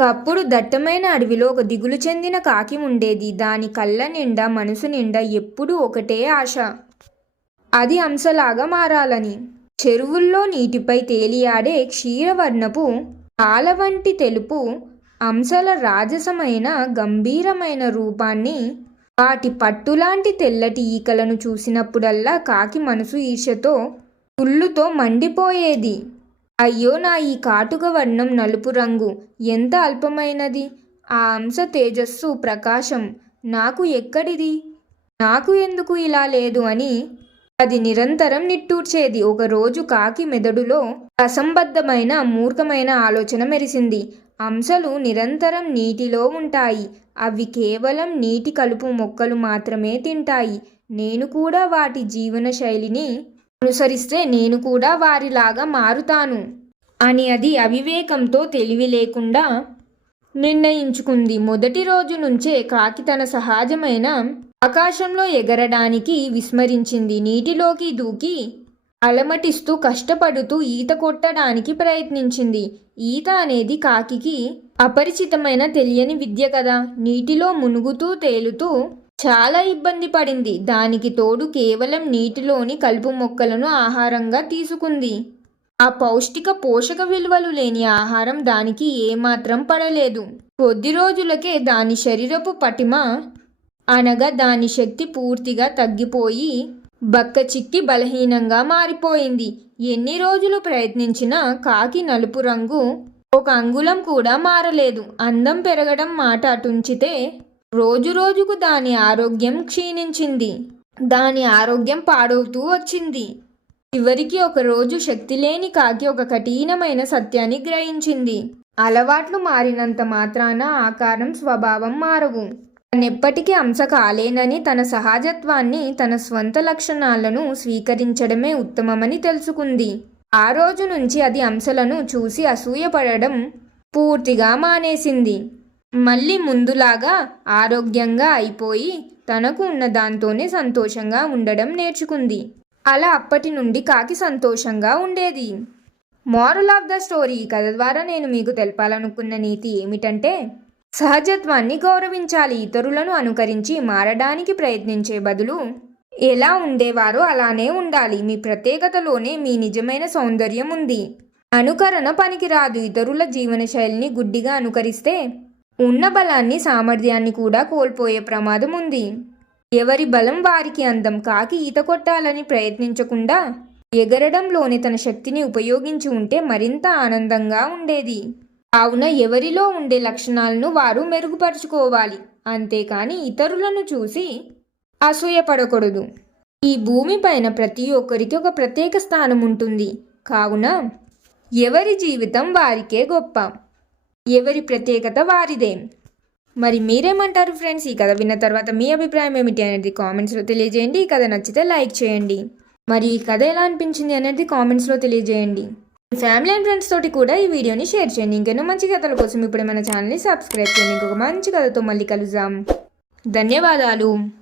ఒకప్పుడు దట్టమైన అడవిలో ఒక దిగులు చెందిన కాకి ఉండేది. దాని కళ్ళ నిండా మనసు నిండా ఎప్పుడూ ఒకటే ఆశ. అది అంశలాగా మారాలని. చెరువుల్లో నీటిపై తేలియాడే క్షీరవర్ణపు పాల వంటి తెలుపు అంశల రాజసమైన గంభీరమైన రూపాన్ని వాటి పట్టులాంటి తెల్లటి ఈకలను చూసినప్పుడల్లా కాకి మనసు ఈర్షతో కుళ్ళుతో మండిపోయేది. అయ్యో నా ఈ కాటుక వర్ణం నలుపు రంగు. ఎంత అల్పమైనది? ఆ అంశ తేజస్సు ప్రకాశం. నాకు ఎక్కడిది? నాకు ఎందుకు ఇలా లేదు అని? అది నిరంతరం నిట్టూర్చేది. ఒకరోజు కాకి మెదడులో అసంబద్ధమైన మూర్ఖమైన ఆలోచన మెరిసింది. అంశలు నిరంతరం నీటిలో ఉంటాయి. అవి కేవలం నీటి కలుపు మొక్కలు మాత్రమే తింటాయి. నేను కూడా వాటి జీవన శైలిని అనుసరిస్తే నేను కూడా వారిలాగా మారుతాను. అని అది అవివేకంతో తెలివి లేకుండా నిర్ణయించుకుంది. మొదటి రోజు నుంచే కాకి తన సహజమైన ఆకాశంలో ఎగరడానికి విస్మరించింది. నీటిలోకి దూకి అలమటిస్తూ కష్టపడుతూ ఈత కొట్టడానికి ప్రయత్నించింది. ఈత అనేది కాకికి అపరిచితమైన తెలియని విద్య కదా. నీటిలో మునుగుతూ తేలుతూ చాలా ఇబ్బంది పడింది. దానికి తోడు కేవలం నీటిలోని కలుపు మొక్కలను ఆహారంగా తీసుకుంది. ఆ పౌష్టిక పోషక విలువలు లేని ఆహారం దానికి ఏమాత్రం పడలేదు. కొద్ది రోజులకే దాని శరీరపు పటిమ అనగా దాని శక్తి పూర్తిగా తగ్గిపోయి బక్క చిక్కి బలహీనంగా మారిపోయింది. ఎన్ని రోజులు ప్రయత్నించినా కాకి నలుపు రంగు ఒక అంగుళం కూడా మారలేదు. అందం పెరగడం మాట అటుంచితే రోజు రోజుకు దాని ఆరోగ్యం క్షీణించింది. దాని ఆరోగ్యం పాడవుతూ వచ్చింది. చివరికి ఒక రోజు శక్తి లేని కాకి ఒక కఠినమైన సత్యాన్ని గ్రహించింది. అలవాట్లు మారినంత మాత్రాన ఆకారం స్వభావం మారవు. తనెప్పటికీ అంశ కాలేనని తన సహజత్వాన్ని తన స్వంత లక్షణాలను స్వీకరించడమే ఉత్తమమని తెలుసుకుంది. ఆ రోజు నుంచి అది అంశలను చూసి అసూయపడడం పూర్తిగా మానేసింది. మళ్ళీ ముందులాగా ఆరోగ్యంగా అయిపోయి తనకు ఉన్న దాంతోనే సంతోషంగా ఉండడం నేర్చుకుంది. అలా అప్పటి నుండి కాకి సంతోషంగా ఉండేది. మోరల్ ఆఫ్ ద స్టోరీ కథ ద్వారా నేను మీకు తెలపాలనుకున్న నీతి ఏమిటంటే సహజత్వాన్ని గౌరవించాలి ఇతరులను అనుకరించి మారడానికి ప్రయత్నించే బదులు ఎలా ఉండేవారో అలానే ఉండాలి. మీ ప్రత్యేకతలోనే మీ నిజమైన సౌందర్యం ఉంది. అనుకరణ పనికిరాదు. ఇతరుల జీవనశైలిని గుడ్డిగా అనుకరిస్తే ఉన్న బలాన్ని సామర్థ్యాన్ని కూడా కోల్పోయే ప్రమాదం ఉంది. ఎవరి బలం వారికి అందం కాకి ఈత కొట్టాలని ప్రయత్నించకుండా ఎగరడంలోని తన శక్తిని ఉపయోగించి ఉంటే మరింత ఆనందంగా ఉండేది. కావున ఎవరిలో ఉండే లక్షణాలను వారు మెరుగుపరుచుకోవాలి. అంతేకాని ఇతరులను చూసి అసూయపడకూడదు. ఈ భూమిపైన ప్రతి ఒక్కరికి ఒక ప్రత్యేక స్థానం ఉంటుంది. కావున ఎవరి జీవితం వారికే గొప్ప. ఎవరి ప్రత్యేకత వారిదే. మరి మీరేమంటారు ఫ్రెండ్స్? ఈ కథ విన్న తర్వాత మీ అభిప్రాయం ఏమిటి అనేది కామెంట్స్లో తెలియజేయండి. ఈ కథ నచ్చితే లైక్ చేయండి. మరి ఈ కథ ఎలా అనిపించింది అనేది కామెంట్స్లో తెలియజేయండి. ఫ్యామిలీ అండ్ ఫ్రెండ్స్ తోటి కూడా ఈ వీడియోని షేర్ చేయండి. ఇంకెన్నో మంచి కథల కోసం ఇప్పుడే మన ఛానల్ని సబ్స్క్రైబ్ చేయండి. ఇంకొక మంచి కథతో మళ్ళీ కలుద్దాం. ధన్యవాదాలు.